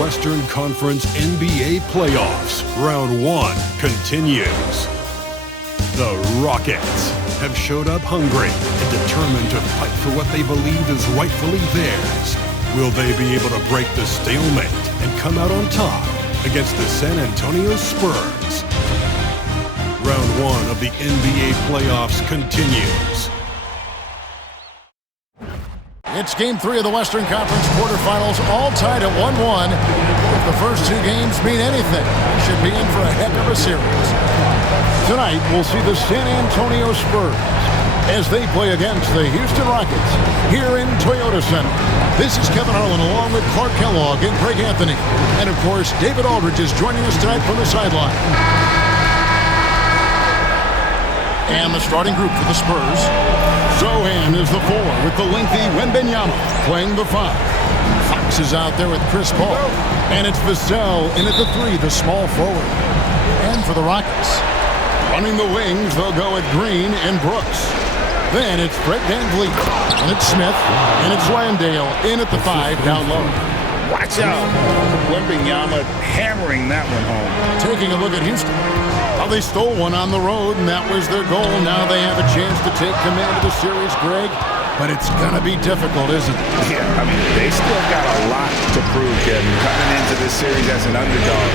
Western Conference NBA playoffs. Round 1 continues. The Rockets have showed up hungry and determined to fight for what they believe is rightfully theirs. Will they be able to break the stalemate and come out on top against the San Antonio Spurs? Round 1 of the NBA playoffs continues. It's Game 3 of the Western Conference quarterfinals, all tied at 1-1. If the first two games mean anything, we should be in for a heck of a series. Tonight, we'll see the San Antonio Spurs as they play against the Houston Rockets here in Toyota Center. This is Kevin Harlan along with Clark Kellogg and Greg Anthony. And, of course, David Aldridge is joining us tonight from the sideline. And the starting group for the Spurs. Zohan is the 4 with the lengthy Wembanyama playing the 5. Fox is out there with Chris Paul. And it's Vassell in at the 3, the small forward. And for the Rockets, running the wings, they'll go with Green and Brooks. Then it's Fred VanVleet. And it's Smith. And it's Landale in at the 5 down low. Watch out. Wembanyama hammering that one home. Taking a look at Houston. Well, they stole one on the road, and that was their goal. Now they have a chance to take command of the series, Greg. But it's going to be difficult, isn't it? Yeah, I mean, they still got a lot to prove, Kevin, coming into this series as an underdog.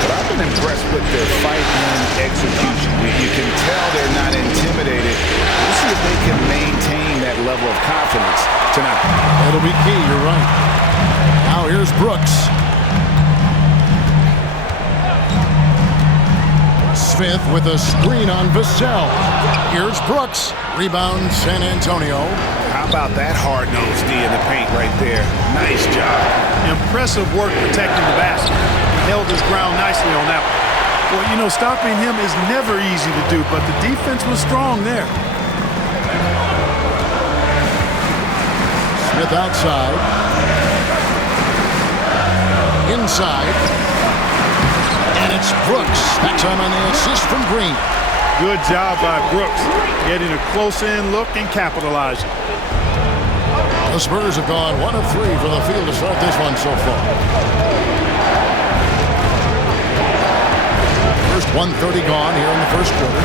But I've been impressed with their fight and execution. You can tell they're not intimidated. We'll see if they can maintain that level of confidence tonight. That'll be key, you're right. Now here's Brooks. Smith with a screen on Vassell. Here's Brooks. Rebound San Antonio. How about that hard-nosed D in the paint right there? Nice job. Impressive work protecting the basket. He held his ground nicely on that one. Well, you know, stopping him is never easy to do, but the defense was strong there. Smith outside. Inside. And it's Brooks. That time on the assist from Green. Good job by Brooks, getting a close-in look and capitalizing. The Spurs have gone 1 of 3 from the field to start this one so far. First 1:30 gone here in the first quarter.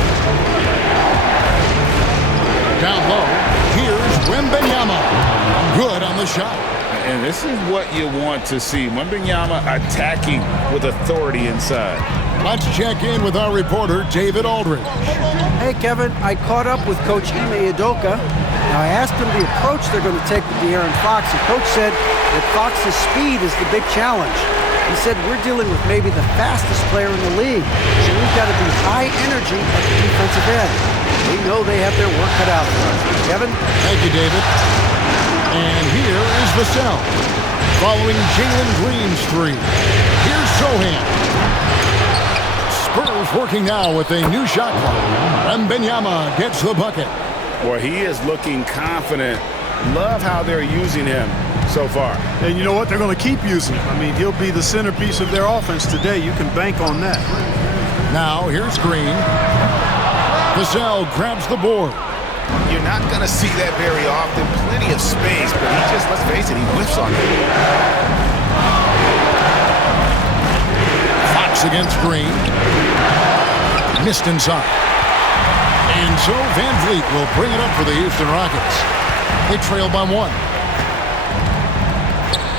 Down low, here's Wembanyama. Good on the shot. And this is what you want to see. Wembanyama attacking with authority inside. Let's check in with our reporter, David Aldridge. Hey, Kevin, I caught up with Coach Ime Udoka. Now, I asked him the approach they're going to take with De'Aaron Fox, and Coach said that Fox's speed is the big challenge. He said we're dealing with maybe the fastest player in the league, so we've got to be high energy at the defensive end. They know they have their work cut out for us. Kevin? Thank you, David. And here is Vassell, following Jalen Green's 3. Here's Zohan. Spurs working now with a new shot clock. Wembanyama gets the bucket. Well, he is looking confident. Love how they're using him so far. And you know what? They're going to keep using him. I mean, he'll be the centerpiece of their offense today. You can bank on that. Now, here's Green. Vassell grabs the board. You're not going to see that very often. Plenty of space, but he just, let's face it, he whiffs on it. Fox against Green. Missed inside. And so VanVleet will bring it up for the Houston Rockets. They trail by 1.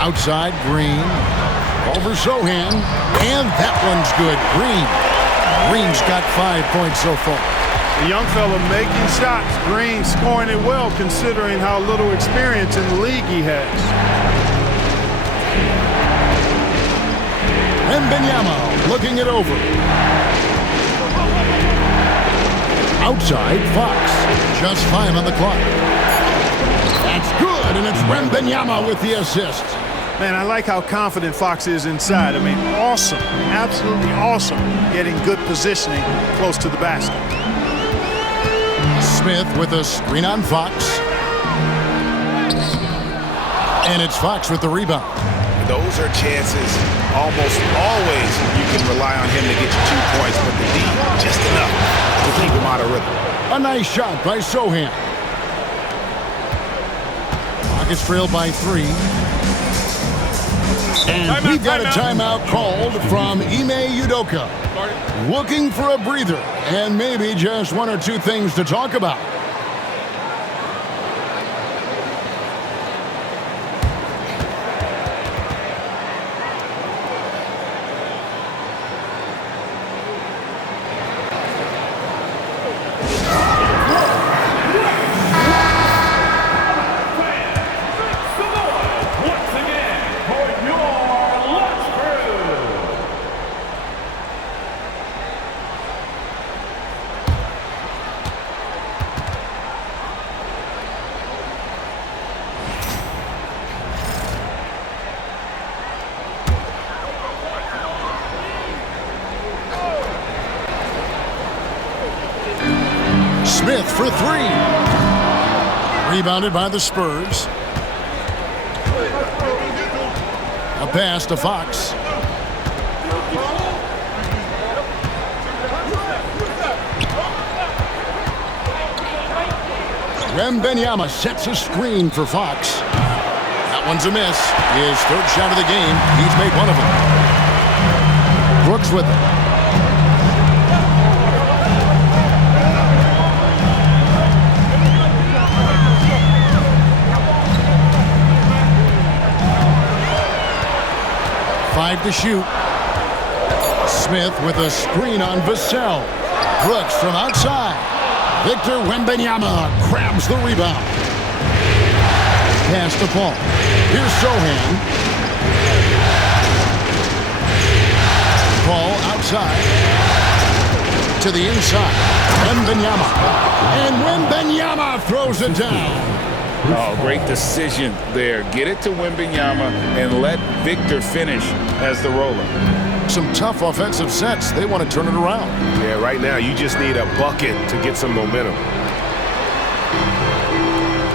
Outside, Green. Over Zohan. And that one's good. Green's got 5 points so far. The young fella making shots. Green scoring it well considering how little experience in the league he has. Wembanyama looking it over. Outside, Fox. Just 5 on the clock. That's good, and it's Wembanyama with the assist. Man, I like how confident Fox is inside. I mean, awesome. Absolutely awesome. Getting good positioning close to the basket. Smith with a screen on Fox. And it's Fox with the rebound. Those are chances. Almost always you can rely on him to get you 2 points, but the D, just enough to keep him out of rhythm. A nice shot by Zohan. Rockets trail by 3. And we've got a timeout called from Ime Udoka. Looking for a breather and maybe just one or two things to talk about. Smith for three. Rebounded by the Spurs. A pass to Fox. Wembanyama sets a screen for Fox. That one's a miss. His third shot of the game. He's made one of them. Brooks with it. Five to shoot. Smith with a screen on Vassell. Brooks from outside. Victor Wembanyama grabs the rebound. Pass to Paul. Here's Sohan. Paul outside. To the inside. Wembanyama. And Wembanyama throws it down. Oh, great decision there. Get it to Wembanyama and let Victor finish as the roller. Some tough offensive sets. They want to turn it around. Yeah, right now you just need a bucket to get some momentum.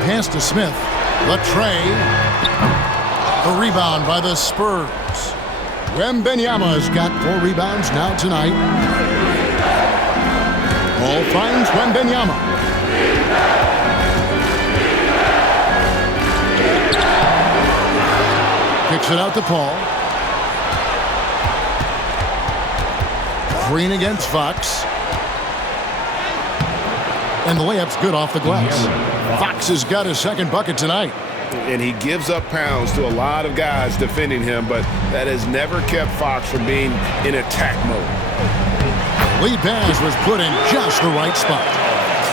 Pass to Smith. Latrey. The rebound by the Spurs. Wembanyama's got 4 rebounds now tonight. Ball finds Wembanyama. Kicks it out to Paul. Green against Fox. And the layup's good off the glass. Fox has got his second bucket tonight. And he gives up pounds to a lot of guys defending him, but that has never kept Fox from being in attack mode. Lead pass was put in just the right spot.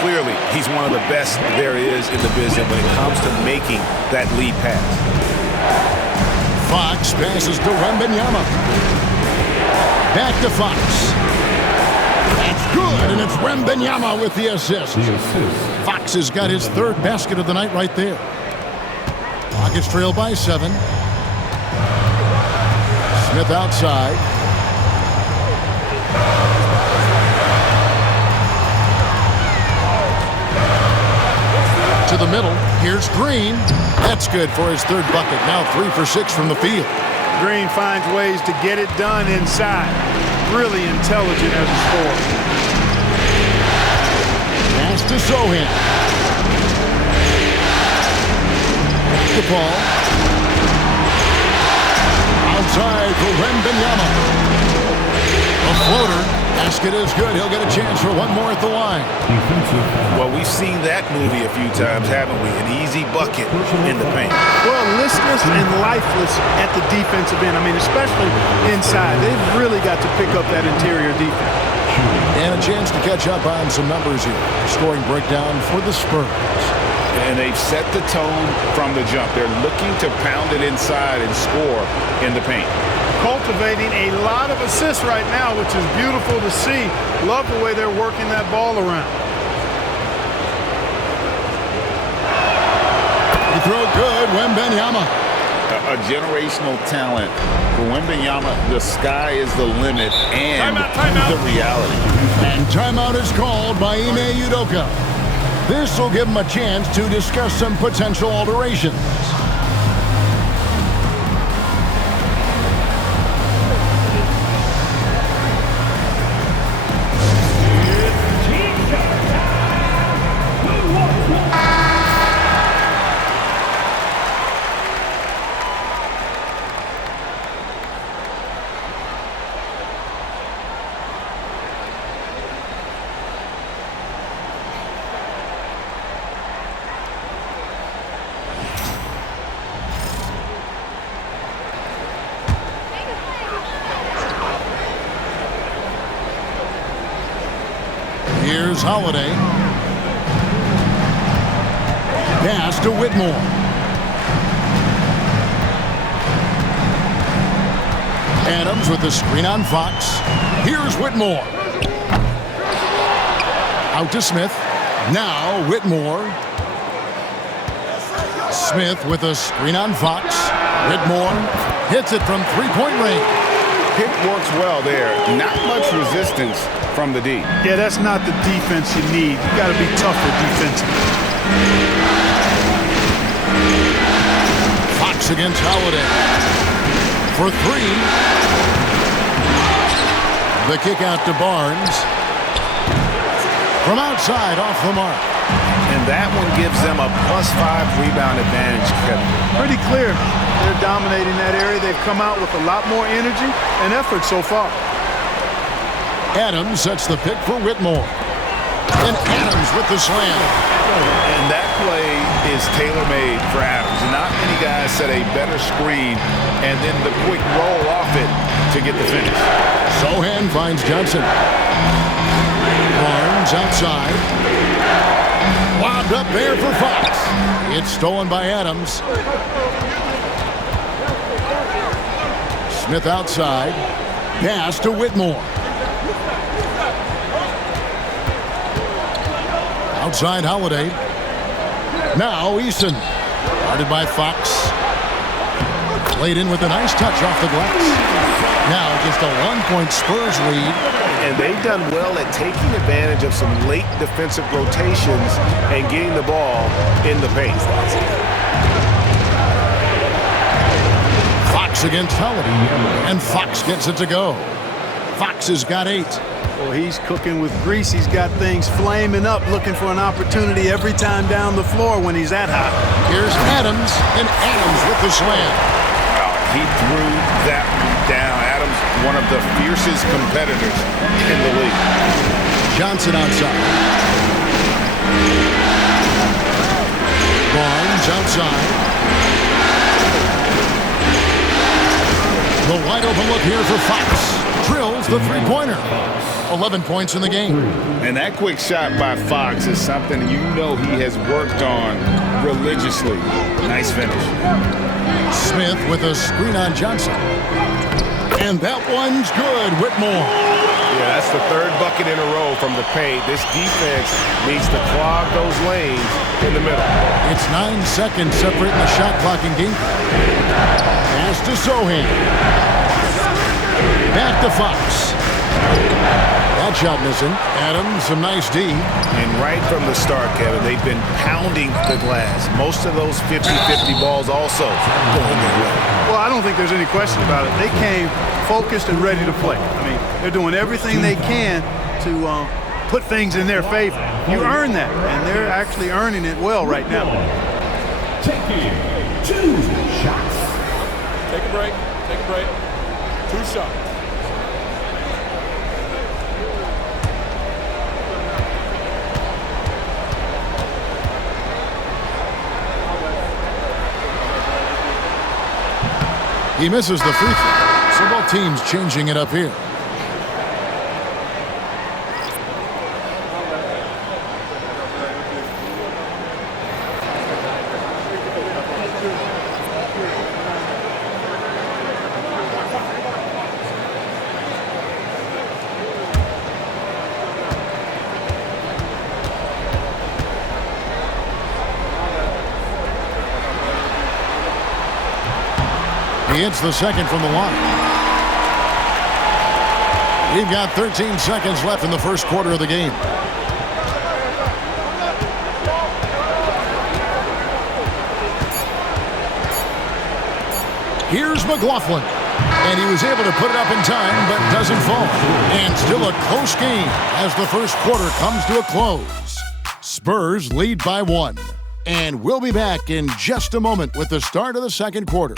Clearly, he's one of the best there is in the business when it comes to making that lead pass. Fox passes to Wembanyama. Back to Fox. That's good, and it's Wembanyama with the assist. Fox has got his third basket of the night right there. Rockets trail by 7. Smith outside. To the middle. Here's Green. That's good for his third bucket. Now 3 for 6 from the field. Green finds ways to get it done inside. Really intelligent as a scorer. Pass to Sohan. The ball. Outside for Wembanyama. A floater. Basket is good. He'll get a chance for one more at the line. Well, we've seen that movie a few times, haven't we? An easy bucket in the paint. Well, listless and lifeless at the defensive end. I mean, especially inside. They've really got to pick up that interior defense. And a chance to catch up on some numbers here. Scoring breakdown for the Spurs. And they've set the tone from the jump. They're looking to pound it inside and score in the paint. Cultivating a lot of assists right now, which is beautiful to see. Love the way they're working that ball around. He threw good, Wembanyama. A generational talent. For Wembanyama, the sky is the limit and timeout. the reality. And timeout is called by Ime Udoka. This will give him a chance to discuss some potential alterations. Here's Holiday. Pass to Whitmore. Adams with the screen on Fox. Here's Whitmore. Out to Smith. Now Whitmore. Smith with a screen on Fox. Whitmore hits it from three-point range. Pick works well there. Not much resistance from the D. Yeah, that's not the defense you need. You got to be tougher defensively. Fox against Holiday. For three. The kick out to Barnes. From outside, off the mark. And that one gives them a +5 rebound advantage, Kevin. Pretty clear. They're dominating that area. They've come out with a lot more energy and effort so far. Adams sets the pick for Whitmore. And Adams with the slam. And that play is tailor-made for Adams. Not many guys set a better screen and then the quick roll off it to get the finish. Sohan finds Johnson. Barnes outside. Lobbed up there for Fox. It's stolen by Adams. Smith outside. Pass to Whitmore. Outside Holiday. Now Eason. Guarded by Fox. Played in with a nice touch off the glass. Now just a 1-point Spurs lead. And they've done well at taking advantage of some late defensive rotations and getting the ball in the paint. Fox against Holiday. And Fox gets it to go. Fox has got 8. Well, he's cooking with grease. He's got things flaming up, looking for an opportunity every time down the floor when he's that hot. Here's Adams, and Adams with the slam. He threw that one down. Adams, one of the fiercest competitors in the league. Johnson outside. Barnes outside. The wide open look here for Fox. Drills the three-pointer. 11 points in the game. And that quick shot by Fox is something you know he has worked on religiously. Nice finish. Smith with a screen on Johnson. And that one's good. Whitmore. Yeah, that's the third bucket in a row from the paint. This defense needs to clog those lanes in the middle. It's 9 seconds separating the shot clock and game. Pass to Sohan. Back to Fox. That shot missing. Adams, some nice D. And right from the start, Kevin, they've been pounding the glass. Most of those 50-50 balls also going their way. Well, I don't think there's any question about it. They came focused and ready to play. I mean, they're doing everything they can to put things in their favor. You earn that, and they're actually earning it well right now. Taking 2 shots. Take a break. Take a break. 2 shots. He misses the free throw. So both teams changing it up here. He hits the second from the line. We've got 13 seconds left in the first quarter of the game. Here's McLaughlin. And he was able to put it up in time, but doesn't fall. And still a close game as the first quarter comes to a close. Spurs lead by 1. And we'll be back in just a moment with the start of the second quarter.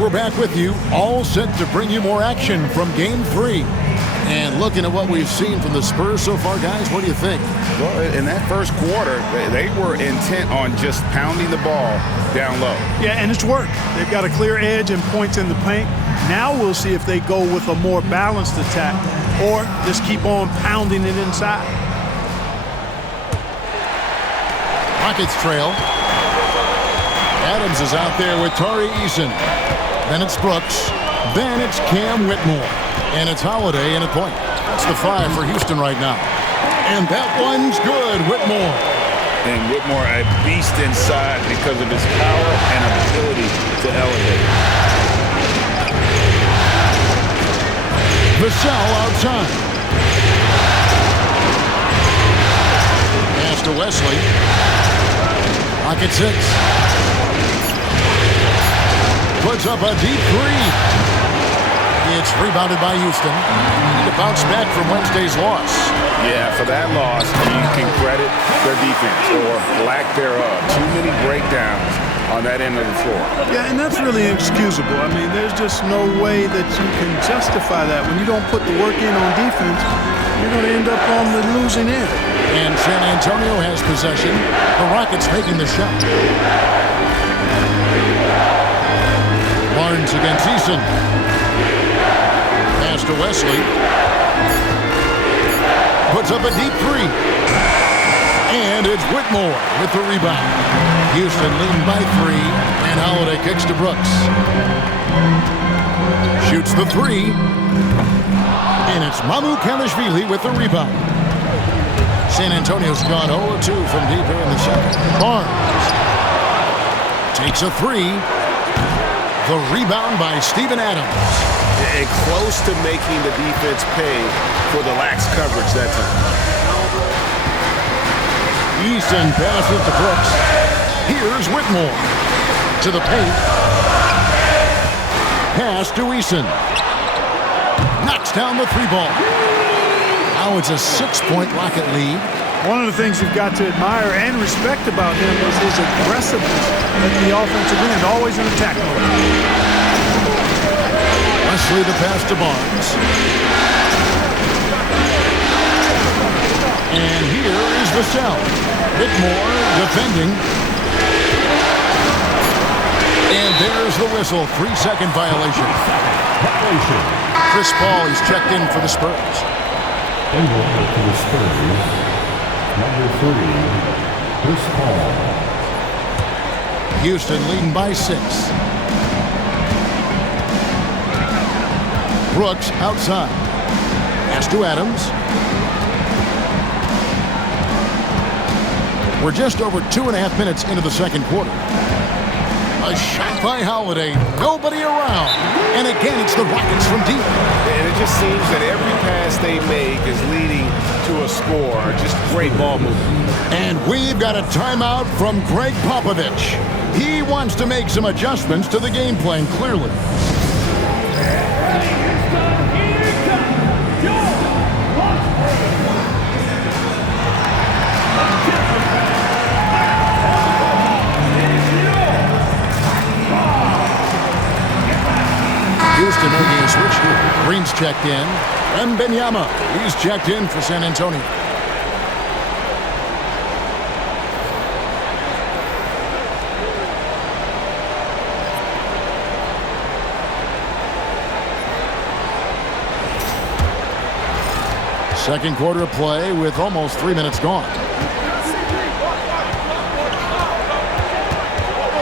We're back with you, all set to bring you more action from Game 3. And looking at what we've seen from the Spurs so far, guys, what do you think? Well, in that first quarter, they were intent on just pounding the ball down low. Yeah, and it's worked. They've got a clear edge and points in the paint. Now we'll see if they go with a more balanced attack or just keep on pounding it inside. Rockets trail. Adams is out there with Tari Eason. Then it's Brooks. Then it's Cam Whitmore. And it's Holiday in at point. That's the 5 for Houston right now. And that one's good, Whitmore. And Whitmore, a beast inside because of his power and ability to elevate. Vassell outside. Pass to Wesley. Rocket 6. Puts up a deep 3. It's rebounded by Houston. To bounce back from Wednesday's loss. Yeah, for that loss, you can credit their defense or lack thereof. Too many breakdowns on that end of the floor. Yeah, and that's really inexcusable. I mean, there's just no way that you can justify that. When you don't put the work in on defense, you're going to end up on the losing end. And San Antonio has possession. The Rockets making the shot. Barnes against Eason. Pass to Wesley. Puts up a deep 3. And it's Whitmore with the rebound. Houston leading by 3. And Holiday kicks to Brooks. Shoots the 3. And it's Mamu Kalashvili with the rebound. San Antonio's gone 0-2 from deep here in the second. Barnes takes a 3. The rebound by Steven Adams. And close to making the defense pay for the lax coverage that time. Eason passes to Brooks. Here's Whitmore. To the paint. Pass to Eason. Knocks down the 3-ball. Now it's a 6-point Rocket lead. One of the things you've got to admire and respect about him is his aggressiveness at the offensive end, always in attack mode. Wesley the pass to Barnes. And here is Vassell. Whitmore defending. And there's the whistle. 3-second violation. Chris Paul is checked in for the Spurs. And welcome to the Spurs, number 3, Chris Paul. Houston leading by 6. Brooks outside. Pass to Adams. We're just over 2.5 minutes into the second quarter. A shot by Holiday. Nobody around. And again, it's the Rockets from deep. And it just seems that every pass they make is leading to a score. Just great ball movement. And we've got a timeout from Greg Popovich. He wants to make some adjustments to the game plan, clearly. Houston making a switch here. Green's checked in. And Benyama, he's checked in for San Antonio. Second quarter of play with almost 3 minutes gone.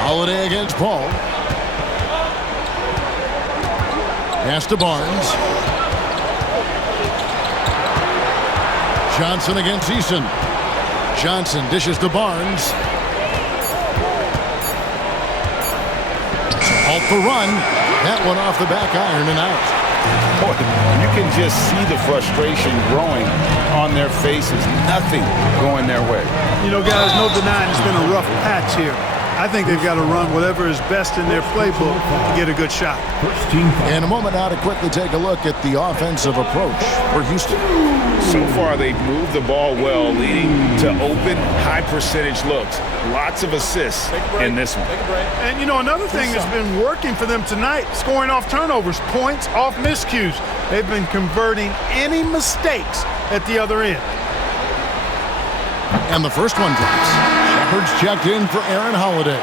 Holiday against Paul. Pass to Barnes. Johnson against Eason. Johnson dishes to Barnes. Halt the run. That one off the back iron and out. Boy, you can just see the frustration growing on their faces. Nothing going their way. You know, guys, no denying it's been a rough patch here. I think they've got to run whatever is best in their playbook to get a good shot. First team foul. And a moment now to quickly take a look at the offensive approach for Houston. So far, they've moved the ball well, leading to open, high-percentage looks. Lots of assists in this one. And, you know, another thing that's been working for them tonight, scoring off turnovers, points off miscues. They've been converting any mistakes at the other end. And the first one drops. Shepard's checked in for Aaron Holiday.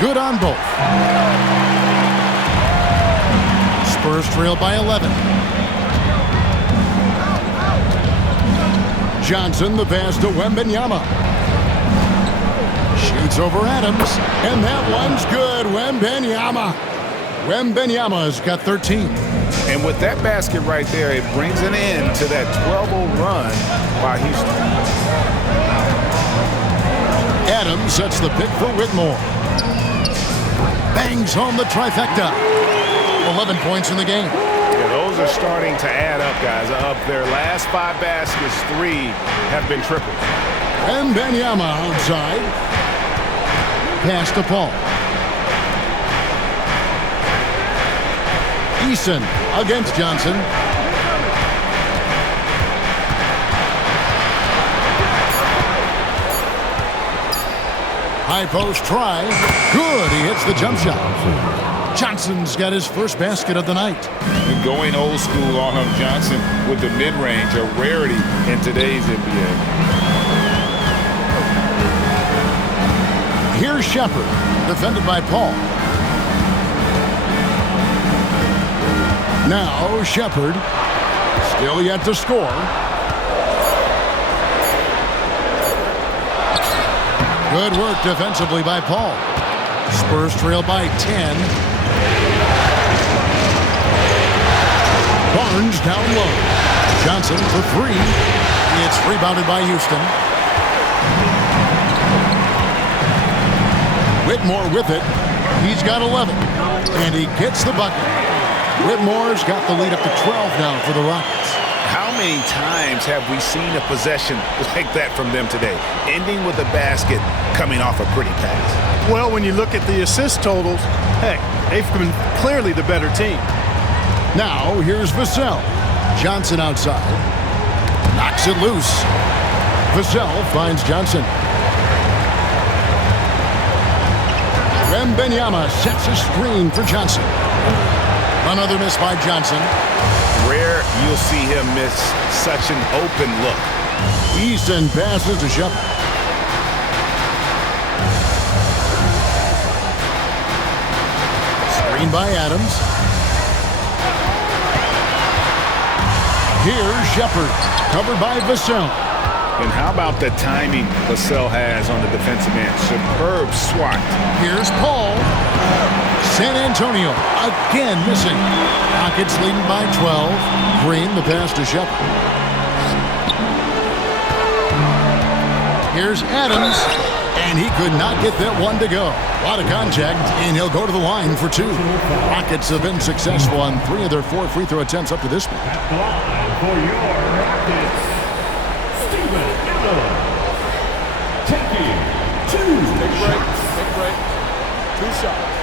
Good on both. Spurs trail by 11. Johnson, the pass to Wembanyama. Shoots over Adams, and that one's good. Wembanyama's got 13. And with that basket right there, it brings an end to that 12-0 run by Houston. Adams sets the pick for Whitmore. Bangs home the trifecta. 11 points in the game. Yeah, those are starting to add up, guys. Of their last 5 baskets, 3 have been triples. Wembanyama outside. Pass to Paul. Eason against Johnson. High post try. Good. He hits the jump shot. Johnson's got his first basket of the night. And going old school on him, Johnson with the mid-range, a rarity in today's NBA. Here's Shepard, defended by Paul. Now Shepard, still yet to score. Good work defensively by Paul. Spurs trail by 10. Barnes down low. Johnson for 3. It's rebounded by Houston. Whitmore with it. He's got 11. And he gets the bucket. Whitmore's got the lead up to 12 now for the Rockets. How many times have we seen a possession like that from them today, ending with a basket coming off a pretty pass? Well, when you look at the assist totals, heck, they've been clearly the better team. Now, here's Vassell. Johnson outside. Knocks it loose. Vassell finds Johnson. Wembanyama sets a screen for Johnson. Another miss by Johnson. Rare you'll see him miss such an open look. Eason passes to Shepard. Screen by Adams. Here's Shepard, covered by Vassell. And how about the timing Vassell has on the defensive end? Superb swat. Here's Paul. San Antonio again missing. Rockets leading by 12. Green, the pass to Shepard. Here's Adams, and he could not get that one to go. A lot of contact, and he'll go to the line for 2. Rockets have been successful on 3 of their 4 free throw attempts up to this point. At the line for your Rockets, Steven Adams. Taking 2 shots. Take a break. 2 shots.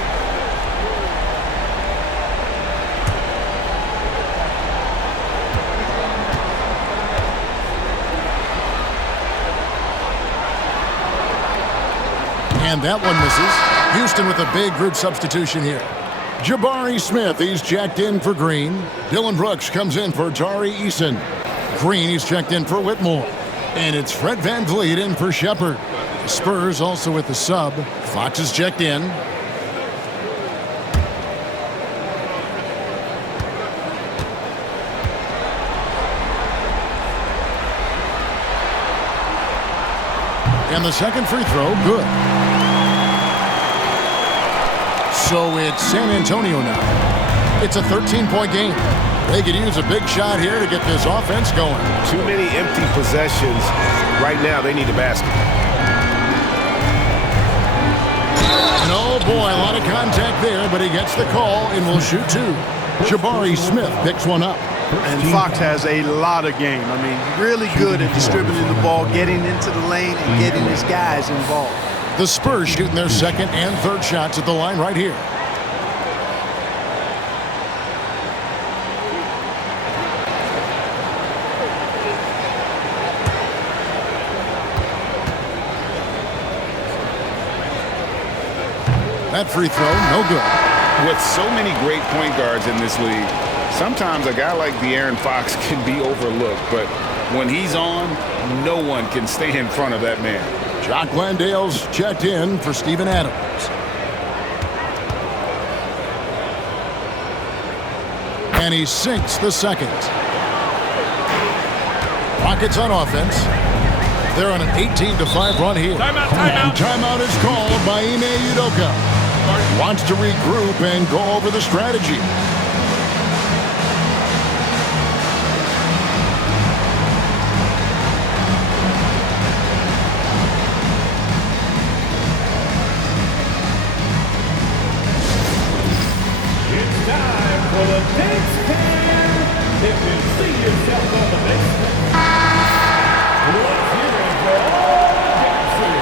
And that one misses. Houston with a big group substitution here. Jabari Smith, he's checked in for Green. Dylan Brooks comes in for Tari Eason. Green, he's checked in for Whitmore. And it's Fred VanVleet in for Shepard. The Spurs also with the sub. Fox is checked in. And the second free throw, good. So it's San Antonio now. It's a 13-point game. They could use a big shot here to get this offense going. Too many empty possessions. Right now, they need a basket. And oh boy, a lot of contact there, but he gets the call and will shoot two. Jabari Smith picks one up. And Fox has a lot of game. I mean, really good at distributing the ball, getting into the lane, and getting his guys involved. The Spurs shooting their second and third shots at the line right here. That free throw, no good. With so many great point guards in this league, sometimes a guy like De'Aaron Fox can be overlooked, but when he's on, no one can stay in front of that man. Jock Landale's checked in for Steven Adams. And he sinks the second. Rockets on offense. They're on an 18-5 run here. Timeout. Timeout is called by Ime Udoka. Wants to regroup and go over the strategy. It's time for the dance pan. If you see yourself on the basement, let's hear it for all dancers.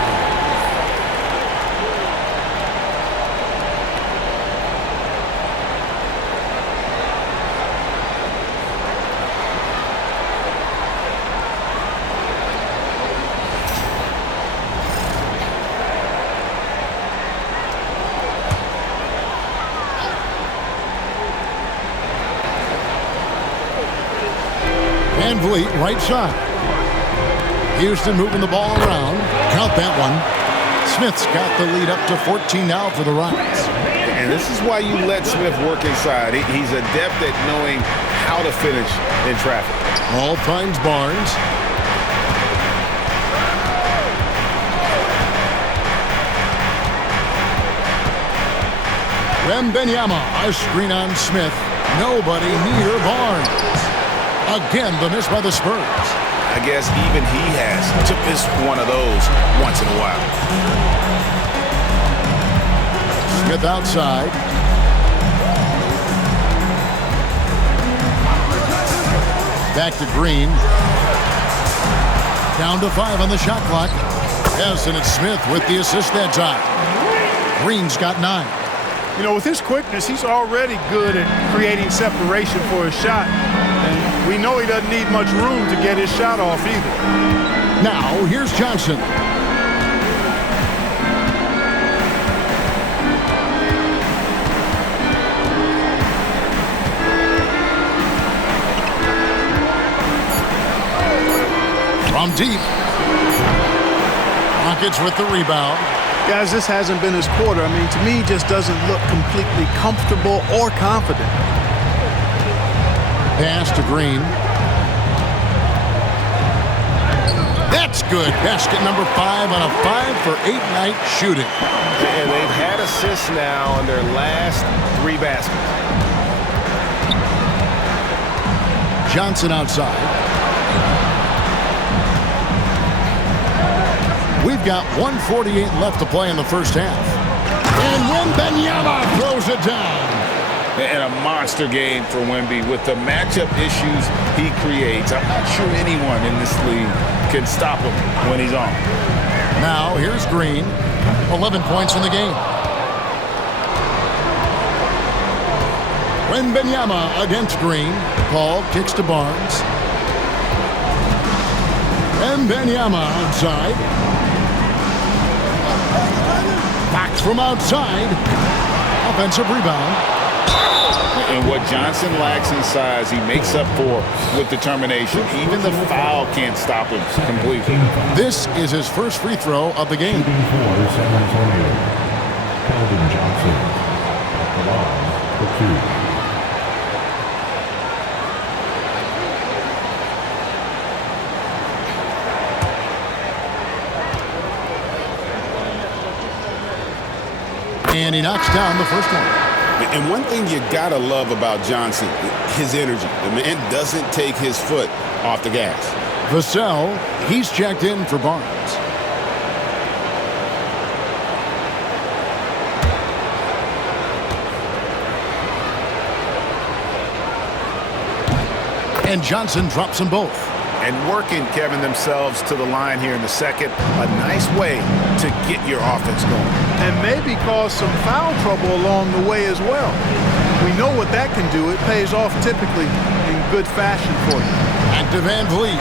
Van Vliet, right side. Houston moving the ball around. Count that one. Smith's got the lead up to 14 now for the Rockets. And this is why you let Smith work inside. He's adept at knowing how to finish in traffic. Ball finds Barnes. Wembanyama, a screen on Smith. Nobody near Barnes. Again, the miss by the Spurs. I guess even he has to miss one of those once in a while. Smith outside. Back to Green. Down to 5 on the shot clock. Yes, and it's Smith with the assist that time. Green's got 9. You know, with his quickness, he's already good at creating separation for his shot. And we know he doesn't need much room to get his shot off either. Now, here's Johnson. From deep. Rockets with the rebound. Guys, this hasn't been his quarter. I mean, to me, he just doesn't look completely comfortable or confident. Pass to Green. That's good. Basket number 5 on a 5-for-8 night shooting. And they've had assists now on their last 3 baskets. Johnson outside. We've got 1:48 left to play in the first half. And Wembanyama throws it down. And a monster game for Wemby with the matchup issues he creates. I'm not sure anyone in this league can stop him when he's on. Now here's Green. 11 points in the game. Wembanyama against Green. Paul kicks to Barnes. Wembanyama outside. Fox from outside. Offensive rebound. And what Johnson lacks in size, he makes up for with determination. Even the foul can't stop him completely. This is his first free throw of the game. For San Antonio, Calvin Johnson. At the line for 2. And he knocks down the first one. And one thing you gotta love about Johnson, his energy. The man doesn't take his foot off the gas. Vassell, he's checked in for Barnes. And Johnson drops them both. And working, Kevin, themselves to the line here in the second. A nice way to get your offense going. And maybe cause some foul trouble along the way as well. We know what that can do. It pays off typically in good fashion for you. And to Van Vliet.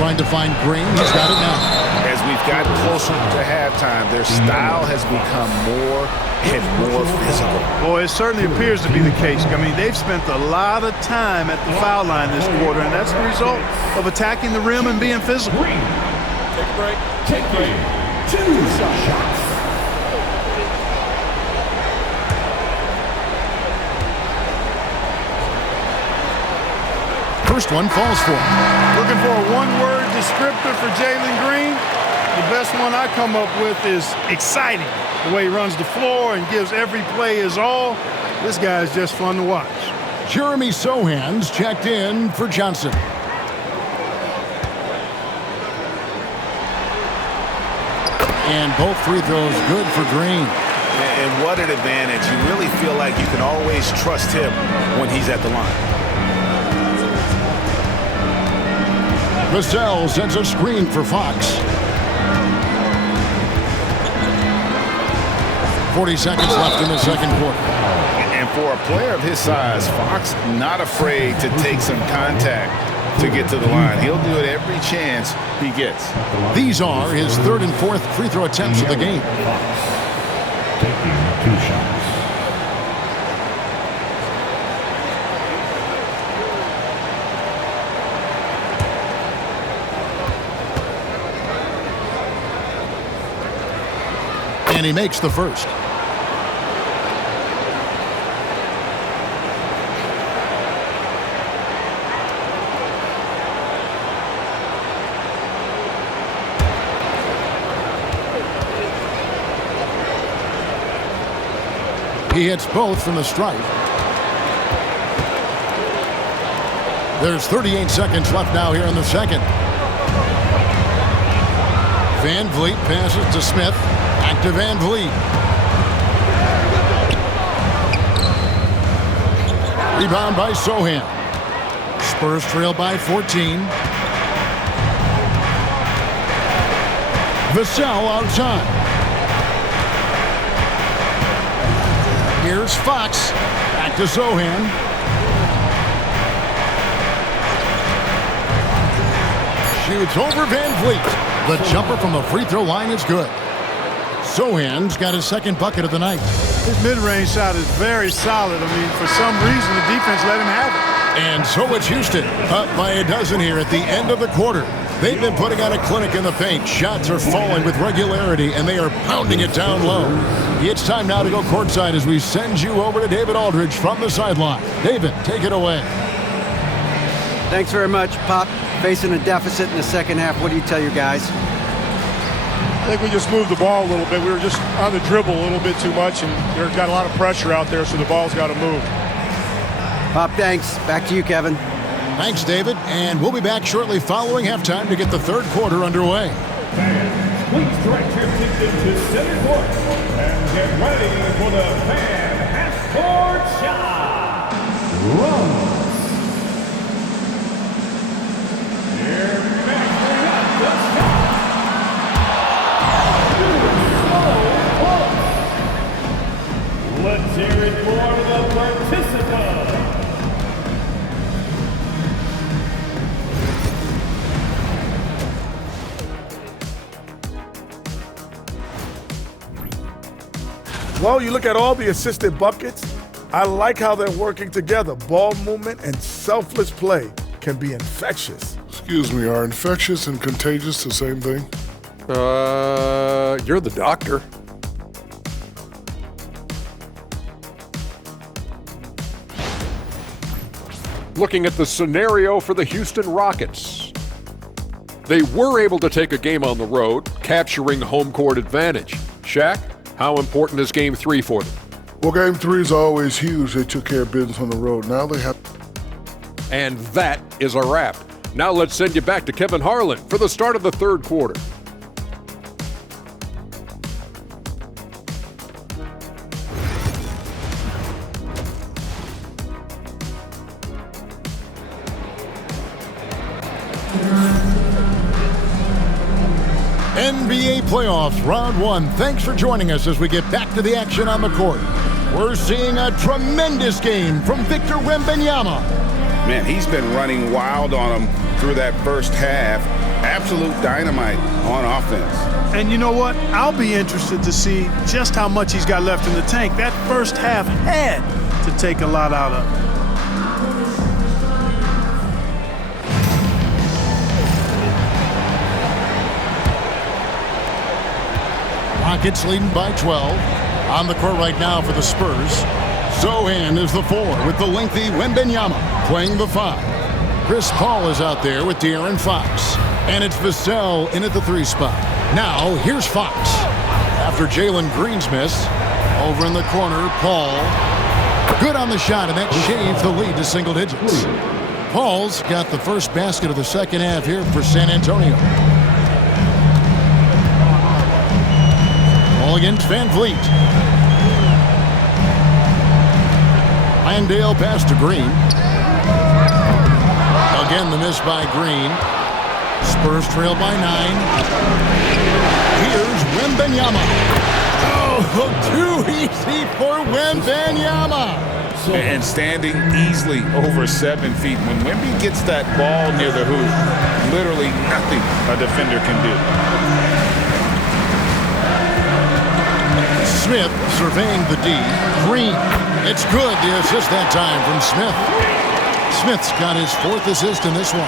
Trying to find Green. He's got it now. As we've gotten closer to halftime, their style has become more and more physical. Boy, it certainly appears to be the case. I mean, they've spent a lot of time at the foul line this quarter, and that's the result of attacking the rim and being physical. Take a break. Take a break. 2 shots. First one falls for him. Looking for a one-word descriptor for Jalen Green. The best one I come up with is exciting. The way he runs the floor and gives every play his all. This guy is just fun to watch. Jeremy Sohan's checked in for Johnson. And both free throws good for Green. And what an advantage. You really feel like you can always trust him when he's at the line. Vassell sends a screen for Fox. 40 seconds left in the second quarter. And for a player of his size, Fox not afraid to take some contact to get to the line. He'll do it every chance he gets. These are his third and fourth free throw attempts of the game. Taking 2 shots. And he makes the first. He hits both from the stripe. There's 38 seconds left now here in the second. Van Vliet passes to Smith. Back to Van Vliet. Rebound by Sohan. Spurs trail by 14. Vassell outside. Here's Fox. Back to Sohan. Shoots over Van Vliet. The jumper from the free throw line is good. Sohan's got his second bucket of the night. His mid-range shot is very solid. I mean, for some reason, the defense let him have it. And so it's Houston, up by a dozen here at the end of the quarter. They've been putting on a clinic in the paint. Shots are falling with regularity, and they are pounding it down low. It's time now to go courtside as we send you over to David Aldridge from the sideline. David, take it away. Thanks very much, Pop. Facing a deficit in the second half, what do you tell your guys? I think we just moved the ball a little bit. We were just on the dribble a little bit too much, and there's got a lot of pressure out there, so the ball's got to move. Pop, thanks. Back to you, Kevin. Thanks, David. And we'll be back shortly following halftime to get the third quarter underway. Fans, please direct your attention to center court and get ready for the fan half-court shot. Runs. Here, measuring up the shot. Let's hear it for the participant. Well, you look at all the assisted buckets, I like how they're working together. Ball movement and selfless play can be infectious. Excuse me, are infectious and contagious the same thing? You're the doctor. Looking at the scenario for the Houston Rockets. They were able to take a game on the road, capturing home court advantage. Shaq? How important is Game 3 for them? Well, Game 3 is always huge. They took care of business on the road. Now they have... And that is a wrap. Now let's send you back to Kevin Harlan for the start of the third quarter. NBA playoffs, round one. Thanks for joining us as we get back to the action on the court. We're seeing a tremendous game from Victor Wembanyama. Man, he's been running wild on him through that first half. Absolute dynamite on offense. And you know what? I'll be interested to see just how much he's got left in the tank. That first half had to take a lot out of him. Rockets leading by 12. On the court right now for the Spurs. Zohan is the 4 with the lengthy Wembanyama playing the 5. Chris Paul is out there with De'Aaron Fox. And it's Vassell in at the 3 spot. Now, here's Fox. After Jalen Green's miss, over in the corner, Paul. Good on the shot, and that shaves the lead to single digits. Paul's got the first basket of the second half here for San Antonio. Ball against Van Vliet. Landale pass to Green. Again, the miss by Green. Spurs trail by 9. Here's Wembanyama. Oh, too easy for Wembanyama. And standing easily over 7 feet. When Wemby gets that ball near the hoop, literally nothing a defender can do. Smith surveying the D. Green. It's good. The assist that time from Smith. Smith's got his 4th assist in this one.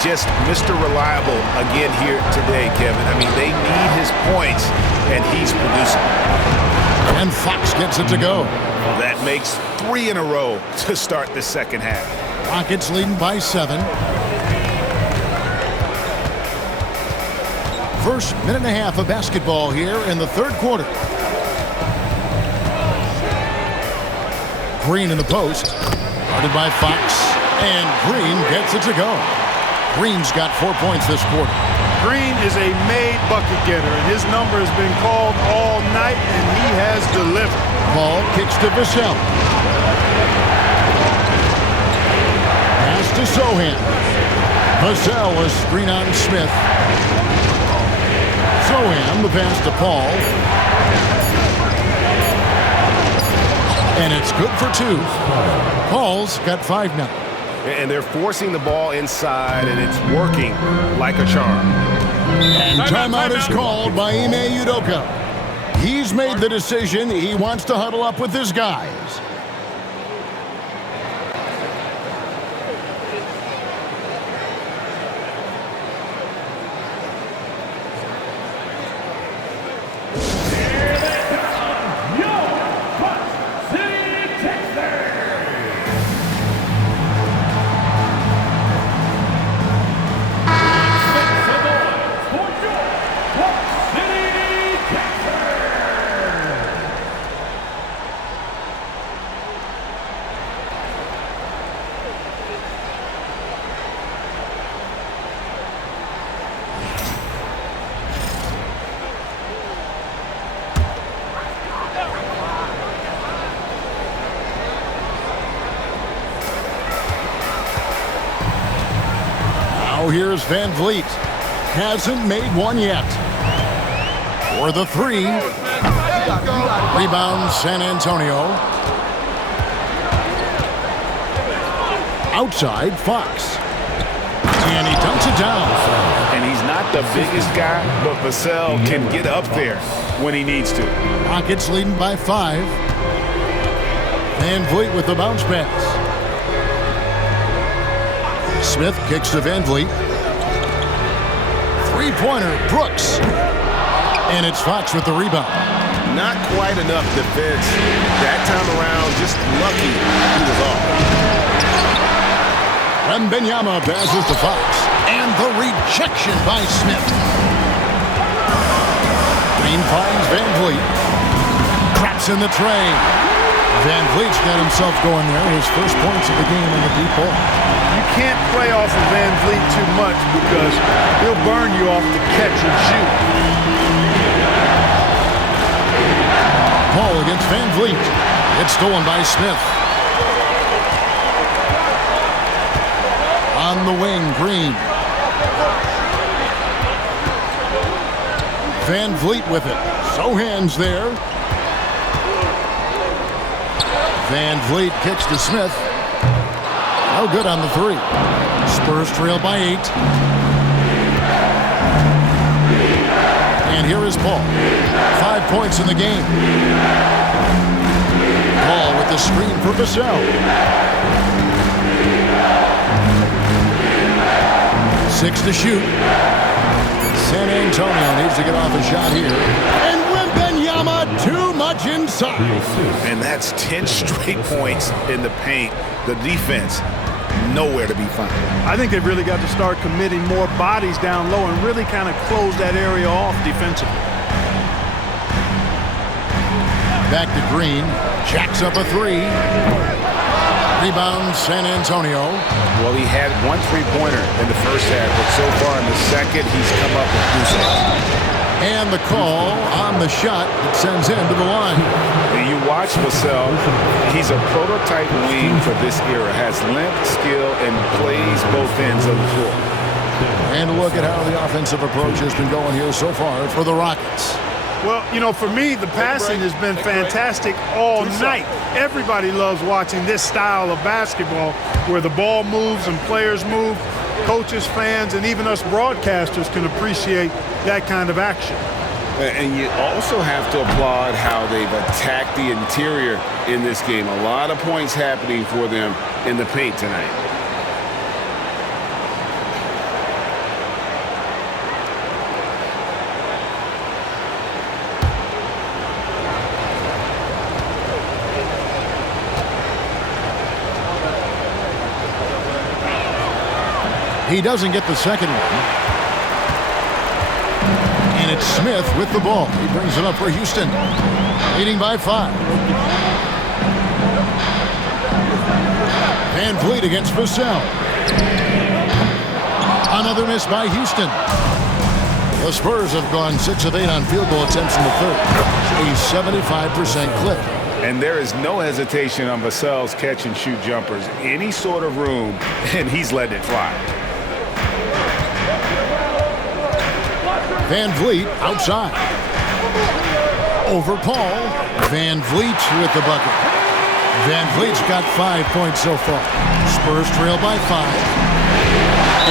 Just Mr. Reliable again here today, Kevin. I mean, they need his points, and he's producing. And Fox gets it to go. That makes 3 in a row to start the second half. Rockets leading by 7. First minute and a half of basketball here in the third quarter. Green in the post. Guarded by Fox. And Green gets it to go. Green's got 4 points this quarter. Green is a made bucket getter, and his number has been called all night, and he has delivered. Ball kicks to Vassell. Pass to Zohan. Vassell a screen on Smith. Zohan the pass to Paul. And it's good for 2. Paul's got 5 now. And they're forcing the ball inside, and it's working like a charm. And timeout is called by Ime Udoka. He's made the decision. He wants to huddle up with his guys. Here's Van Vliet. Hasn't made one yet. For the 3. Rebound San Antonio. Outside Fox. And he dunks it down. And he's not the biggest guy, but Vassell can get up there when he needs to. Rockets leading by 5. Van Vliet with the bounce pass. Smith kicks to Van Vliet. Three-pointer, Brooks. And it's Fox with the rebound. Not quite enough defense. That time around, just lucky he was off. Wembanyama passes to Fox. And the rejection by Smith. Green finds Van Vliet. Flips in the tray. Van Vliet's got himself going there. His first points of the game in the deep ball. You can't play off of Van Vliet too much because he'll burn you off the catch and shoot. Ball against Van Vliet. It's stolen by Smith. On the wing, Green. Van Vliet with it. Sohan's there. Van Vliet kicks to Smith. No good on the three. Spurs trail by 8. And here is Paul. 5 points in the game. Paul with the screen for Vassell. 6 to shoot. San Antonio needs to get off a shot here. And Wembanyama too much inside. And that's 10 straight points in the paint. The defense, nowhere to be found. I think they've really got to start committing more bodies down low and really kind of close that area off defensively. Back to Green. Jacks up a 3. Rebound, San Antonio. Well, he had 1 3-pointer in the first half, but so far in the second, he's come up with 2 And the call on the shot that sends him to the line. And you watch Vassell, he's a prototype wing for this era. Has length, skill, and plays both ends of the floor. And look at how the offensive approach has been going here so far for the Rockets. Well, you know, for me, the passing has been fantastic all night. Everybody loves watching this style of basketball where the ball moves and players move. Coaches, fans, and even us broadcasters can appreciate that kind of action. And you also have to applaud how they've attacked the interior in this game. A lot of points happening for them in the paint tonight. He doesn't get the second one. And it's Smith with the ball. He brings it up for Houston. Leading by 5. Van Vliet against Vassell. Another miss by Houston. The Spurs have gone 6 of 8 on field goal attempts in the third. A 75% clip. And there is no hesitation on Vassell's catch-and-shoot jumpers. Any sort of room, and he's letting it fly. Van Vliet outside. Over Paul. Van Vliet with the bucket. Van Vliet's got 5 points so far. Spurs trail by 5.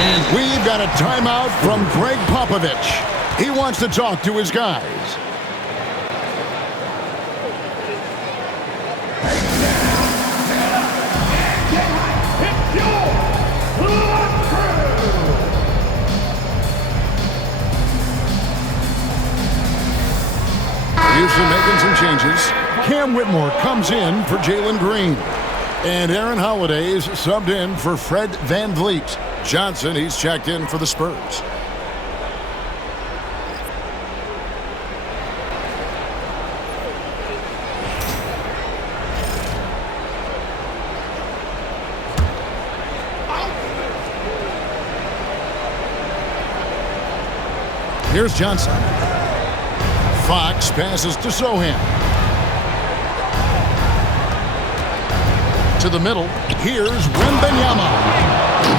And we've got a timeout from Greg Popovich. He wants to talk to his guys. Houston making some changes. Cam Whitmore comes in for Jalen Green. And Aaron Holiday is subbed in for Fred Van Vliet. Johnson, he's checked in for the Spurs. Here's Johnson. Fox passes to Sohan. To the middle. Here's Wembanyama.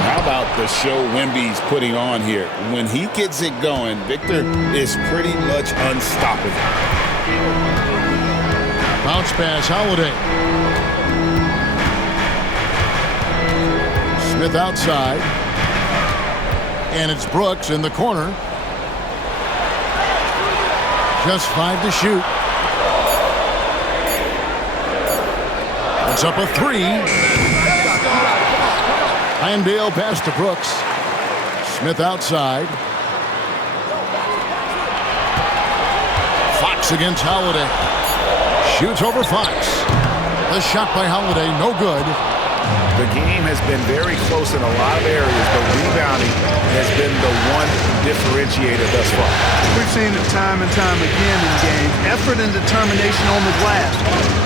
How about the show Wemby's putting on here? When he gets it going, Victor is pretty much unstoppable. Bounce pass, Holiday. Smith outside. And it's Brooks in the corner. Just 5 to shoot. It's up a 3. Landale pass to Brooks. Smith outside. Fox against Holiday. Shoots over Fox. The shot by Holiday, no good. The game has been very close in a lot of areas, but rebounding has been the one difference differentiator thus far. We've seen it time and time again in games. Effort and determination on the glass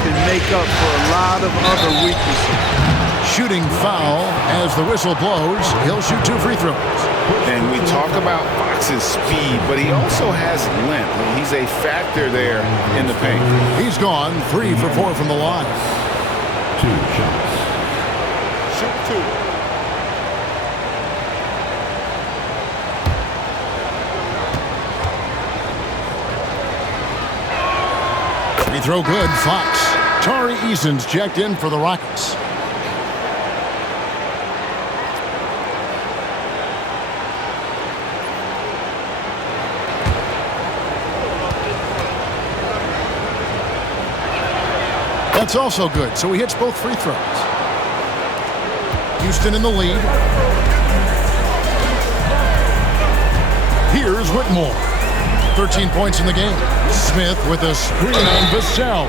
can make up for a lot of other weaknesses. Shooting foul as the whistle blows. He'll shoot 2 free throws. And we talk about Fox's speed, but he also has length. He's a factor there in the paint. He's gone 3 for 4 from the line. 2 shots. Shoot 2. Free throw good, Fox. Tari Eason's checked in for the Rockets. That's also good, so he hits both free throws. Houston in the lead. Here's Whitmore. 13 points in the game. Smith with a screen on Vassell.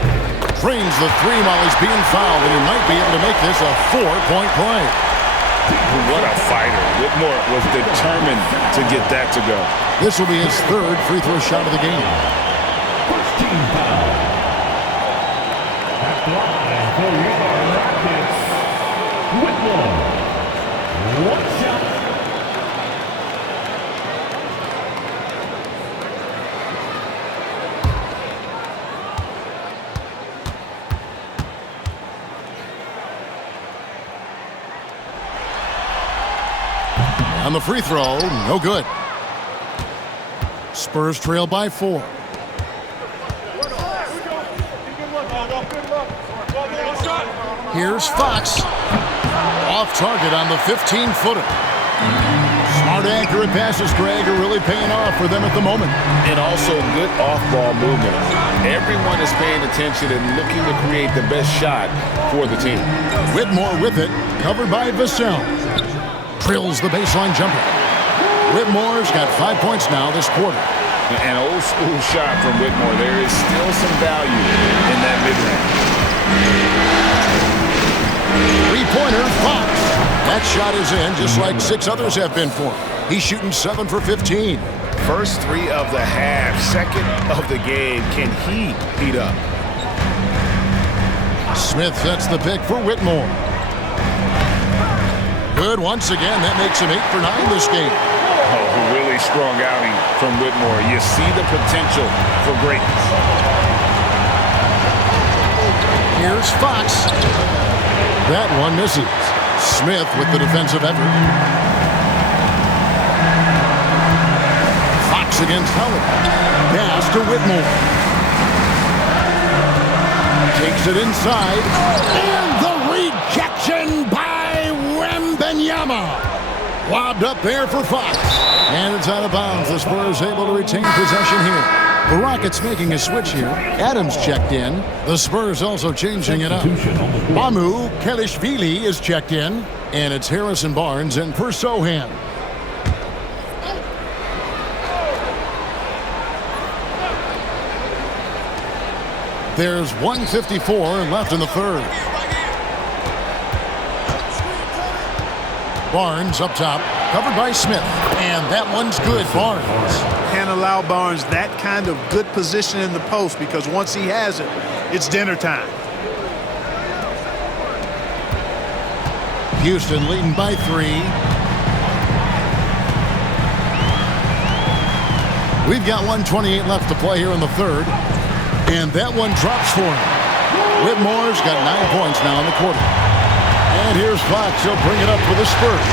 Drains the 3 while he's being fouled, and he might be able to make this a 4-point play. What a fighter. Whitmore was determined to get that to go. This will be his 3rd free throw shot of the game. First team foul. At the line for your Rockets, Whitmore. 1 shot. On the free throw, no good. Spurs trail by 4. Here's Fox. Off target on the 15-footer. Smart, accurate passes, Greg, are really paying off for them at the moment. And also good off-ball movement. Everyone is paying attention and looking to create the best shot for the team. Whitmore with it, covered by Vassell. Drills the baseline jumper. Whitmore's got 5 points now this quarter. An old school shot from Whitmore. There is still some value in that mid-range. 3-pointer, Fox. That shot is in, just like 6 others have been for him. He's shooting 7 for 15. First 3 of the half, second of the game. Can he heat up? Smith sets the pick for Whitmore. Good once again. That makes him 8 for 9 this game. Oh, really strong outing from Whitmore. You see the potential for greatness. Here's Fox. That one misses. Smith with the defensive effort. Fox against Howard. Pass to Whitmore. Takes it inside. And the rejection by Wembanyama. Lobbed up there for Fox. And it's out of bounds. The Spurs able to retain possession here. The Rockets making a switch here. Adams checked in. The Spurs also changing it up. Mamu Kelishvili is checked in. And it's Harrison Barnes and for Sohan. There's 1:54 left in the 3rd. Barnes up top, covered by Smith. And that one's good, Barnes. Can't allow Barnes that kind of good position in the post, because once he has it, it's dinner time. Houston leading by 3. We've got 1:28 left to play here in the 3rd. And that one drops for him. Whitmore's got 9 points now in the quarter. And here's Fox. He'll bring it up for the Spurs.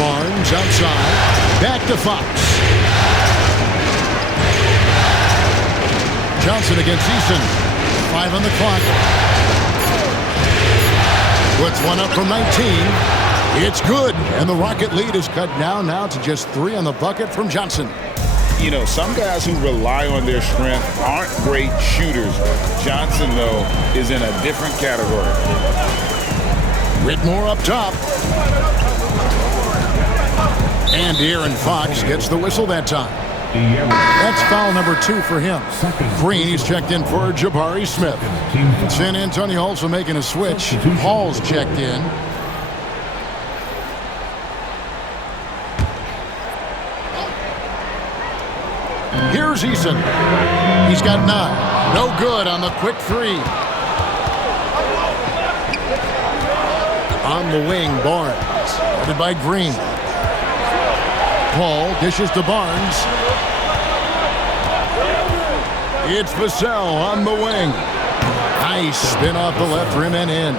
Barnes outside. Back to Fox. Johnson against Eason. 5 on the clock. Puts one up from 19. It's good. And the Rocket lead is cut down now to just 3 on the bucket from Johnson. You know, some guys who rely on their strength aren't great shooters. Johnson, though, is in a different category. Whitmore up top. And De'Aaron Fox gets the whistle that time. That's foul number 2 for him. Green, he's checked in for Jabari Smith. San Antonio also making a switch. Hall's checked in. Here's Eason. He's got 9. No good on the quick 3. On the wing, Barnes. Guarded by Green. Paul dishes to Barnes. It's Vassell on the wing. Nice spin off the left rim and in.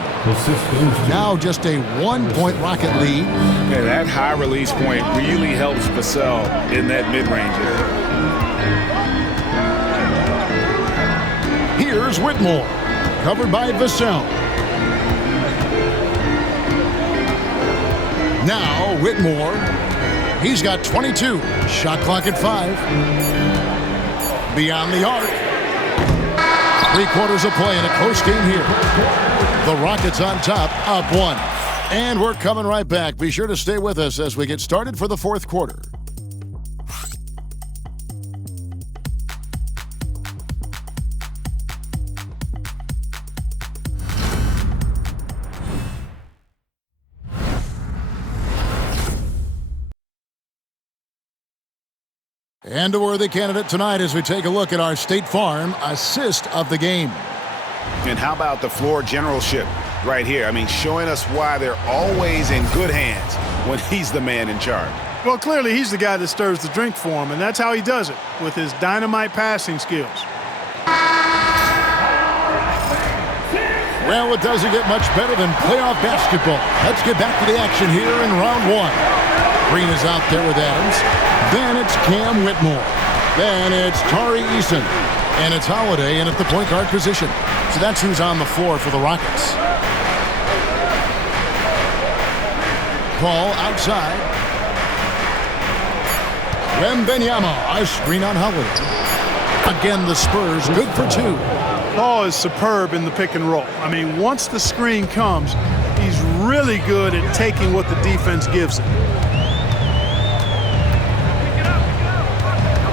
Now just a 1-point Rocket lead. Yeah, that high release point really helps Vassell in that mid-range area. Here's Whitmore, covered by Vassell. Now Whitmore. He's got 22. Shot clock at 5. Beyond the arc. 3/4 of play in a close game here. The Rockets on top, up 1. And we're coming right back. Be sure to stay with us as we get started for the 4th quarter. And a worthy candidate tonight as we take a look at our State Farm assist of the game. And how about the floor generalship right here? I mean, showing us why they're always in good hands when he's the man in charge. Well, clearly he's the guy that stirs the drink for him, and that's how he does it, with his dynamite passing skills. Well, it doesn't get much better than playoff basketball. Let's get back to the action here in round 1. Green is out there with Adams. Then it's Cam Whitmore. Then it's Tari Eason. And it's Holiday in at the point guard position. So that's who's on the floor for the Rockets. Paul outside. Wembanyama, a screen on Holiday. Again, the Spurs good for 2. Paul is superb in the pick and roll. I mean, once the screen comes, he's really good at taking what the defense gives him.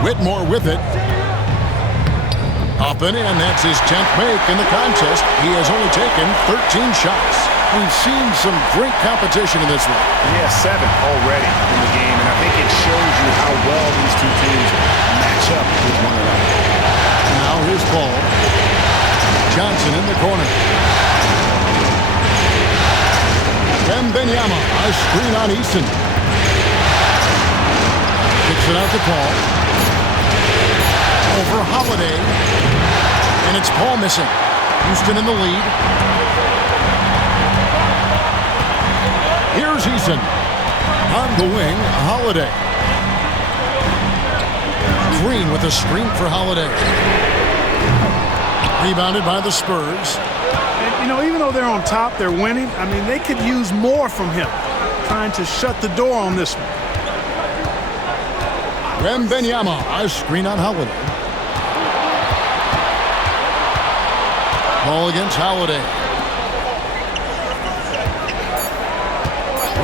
Whitmore with it. Up and in. That's his 10th make in the contest. He has only taken 13 shots. We've seen some great competition in this one. Yeah, 7 already in the game, and I think it shows you how well these two teams match up with one another. Now here's Paul. Johnson in the corner. Wembanyama, a screen on Eason. Kicks it out to Paul. Over Holiday. And it's Paul missing. Houston in the lead. Here's Eason. On the wing, Holiday. Green with a screen for Holiday. Rebounded by the Spurs. And, you know, even though they're on top, they're winning. I mean, they could use more from him. Trying to shut the door on this one. Wembanyama, a screen on Holiday. Ball against Holiday.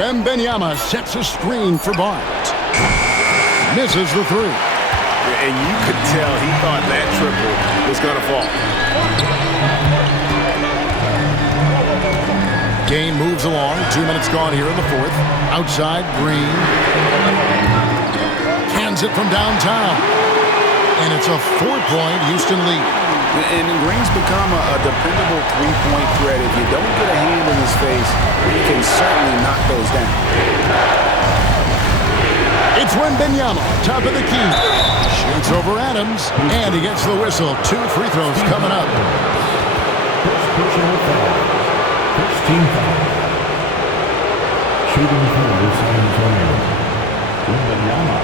Wembanyama sets a screen for Barnes. Misses the 3. And you could tell he thought that triple was going to fall. Game moves along. 2 minutes gone here in the 4th. Outside, Green. Cans it from downtown. And it's a 4-point Houston lead. And Green's become a dependable 3-point threat. If you don't get a hand in his face, he can certainly knock those down. It's Wembanyama, top of the key. Shoots over Adams, and he gets the whistle. 2 free throws coming up. First personal foul. First team foul. Shooting for San Antonio. Wembanyama.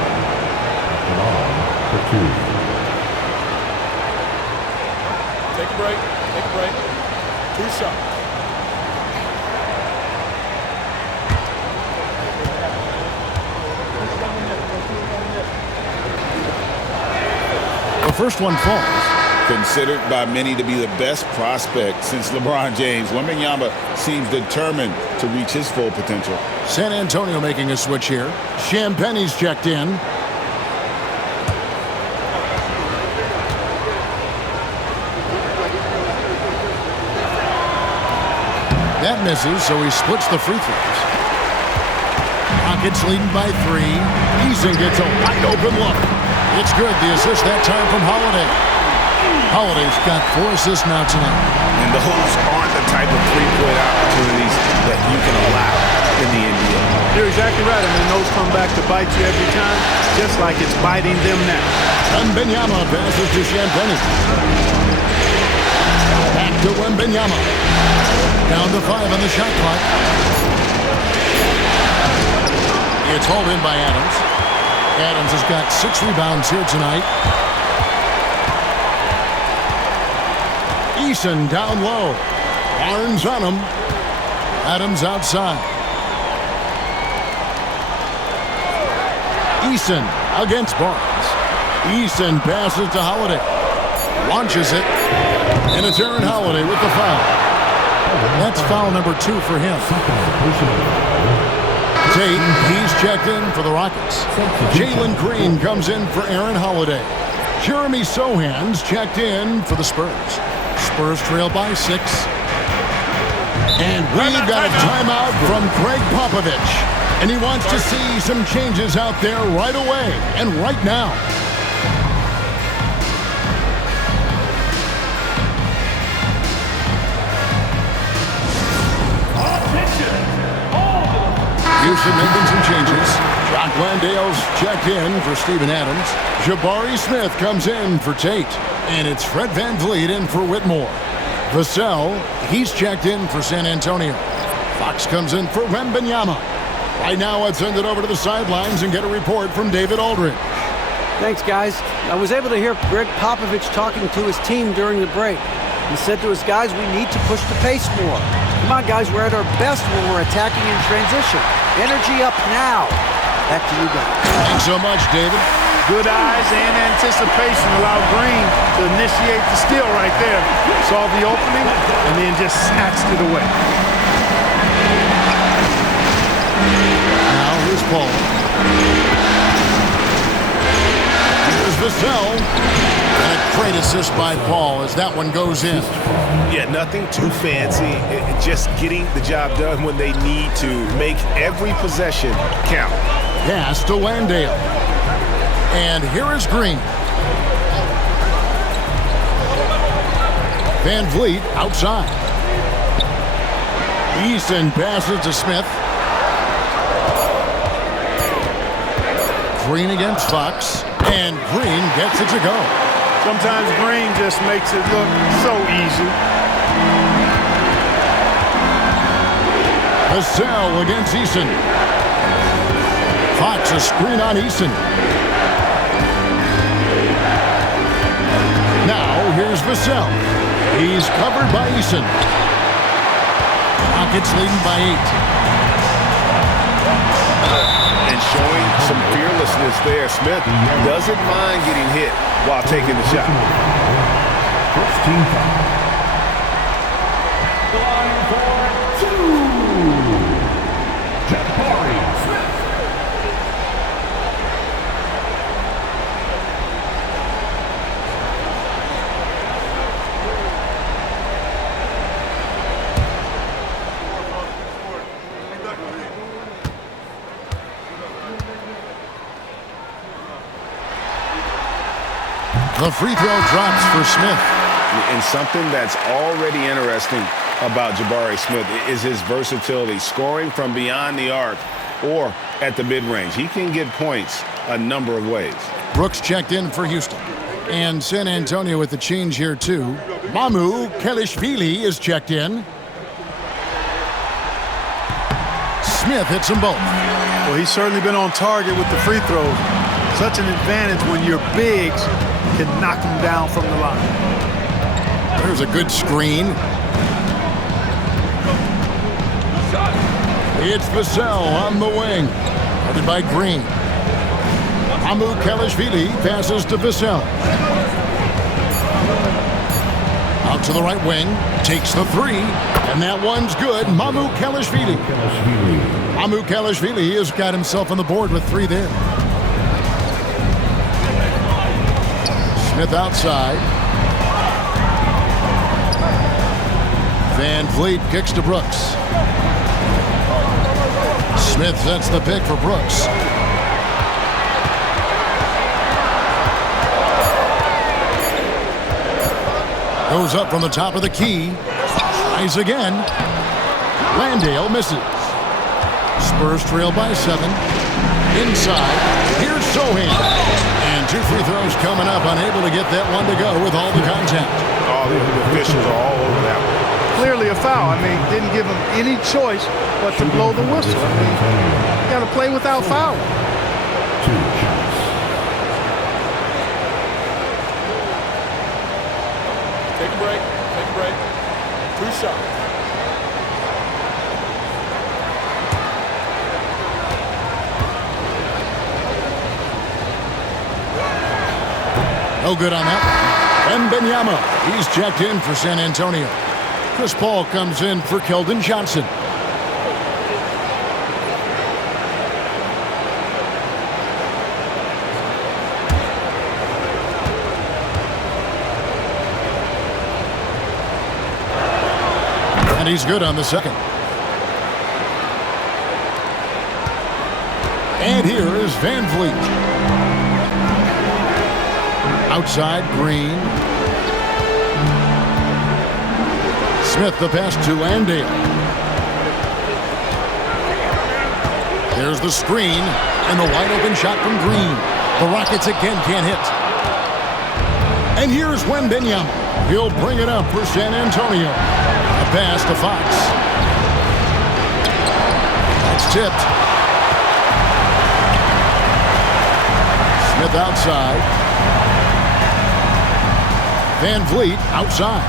Long for 2. Take a break. Take a break. 2 shots. The first one falls. Considered by many to be the best prospect since LeBron James, Wembanyama seems determined to reach his full potential. San Antonio making a switch here. Champagne's checked in. That misses, so he splits the free throws. Rockets leading by 3. Eason gets a wide open look. It's good. The assist that time from Holiday. Holiday's got 4 assists now tonight. And those aren't the type of three-point opportunities that you can allow in the NBA. You're exactly right. I mean, those come back to bite you every time, just like it's biting them now. Wembanyama passes to Champagny. Back to Wembanyama. Down to 5 on the shot clock. It's hauled in by Adams. Adams has got 6 rebounds here tonight. Eason down low. Barnes on him. Adams outside. Eason against Barnes. Eason passes to Holiday. Launches it. And it's Aaron Holiday with the foul. That's foul number 2 for him. Tate, he's checked in for the Rockets. Jalen Green comes in for Aaron Holiday. Jeremy Sohan's checked in for the Spurs. Spurs trail by 6. And we've got a timeout from Greg Popovich. And he wants to see some changes out there right away and right now. Houston making some changes. Jock Landale's checked in for Steven Adams. Jabari Smith comes in for Tate. And it's Fred VanVleet in for Whitmore. Vassell, he's checked in for San Antonio. Fox comes in for Wembanyama. Right now, let's send it over to the sidelines and get a report from David Aldridge. Thanks, guys. I was able to hear Greg Popovich talking to his team during the break. He said to his guys, we need to push the pace more. Come on, guys, we're at our best when we're attacking in transition. Energy up now. Back to you guys. Thanks so much, David. Good eyes and anticipation allowed Green to initiate the steal right there. Saw the opening and then just snatched it away. Now here's Paul. Here's Vassell. And a great assist by Paul as that one goes in. Yeah, nothing too fancy. Just getting the job done when they need to. Make every possession count. Pass to Landale. And here is Green. VanVleet outside. Eason passes to Smith. Green against Fox. And Green gets it to go. Sometimes Green just makes it look so easy. Vassell against Eason. Fox a screen on Eason. Now here's Vassell. He's covered by Eason. Rockets leading by 8. And showing some fearlessness there. Smith doesn't mind getting hit while taking the shot. First team foul. Line for 2. Jabari Smith. The free throw drops for Smith. And something that's already interesting about Jabari Smith is his versatility, scoring from beyond the arc or at the mid-range. He can get points a number of ways. Brooks checked in for Houston. And San Antonio with the change here, too. Mamu Kelishvili is checked in. Smith hits them both. Well, he's certainly been on target with the free throws. Such an advantage when your bigs can knock him down from the line. There's a good screen. It's Vassell on the wing. Guarded by Green. Mamu Kelishvili passes to Vassell. Out to the right wing. Takes the 3. And that one's good. Mamu Kelishvili. Mamu Kelishvili has got himself on the board with 3 there. Smith outside. Van Vliet kicks to Brooks. Smith sets the pick for Brooks. Goes up from the top of the key. Tries again. Landale misses. Spurs trail by 7. Inside. Here's Sohan. And 2 free throws coming up. Unable to get that one to go with all the contact. Oh, the officials are all over that one. Clearly a foul. I mean, didn't give him any choice but to blow the whistle. I mean, you got to play without foul. 2 shots. Take a break. Take a break. 2 shots. No good on that. Wembanyama, he's checked in for San Antonio. Chris Paul comes in for Keldon Johnson. And he's good on the second. And here is Van Vliet. Outside, Green. Smith the pass to Landale. There's the screen and the wide open shot from Green. The Rockets again can't hit. And here's Wembanyama. He'll bring it up for San Antonio. A pass to Fox. That's tipped. Smith outside. Van Vliet outside.